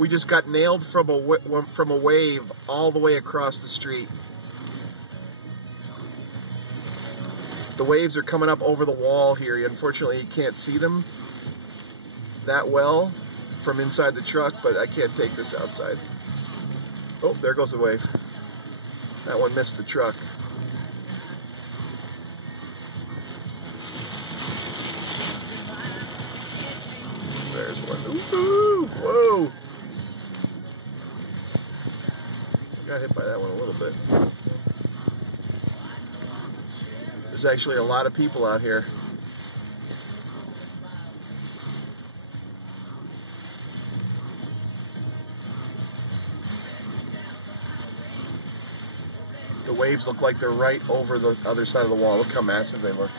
We just got nailed from a wave all the way across the street. The waves are coming up over the wall here. Unfortunately, you can't see them that well from inside the truck, but I can't take this outside. Oh, there goes the wave. That one missed the truck. There's one. Ooh, whoa! Got hit by that one a little bit. There's actually a lot of people out here. The waves look like they're right over the other side of the wall. Look how massive they look.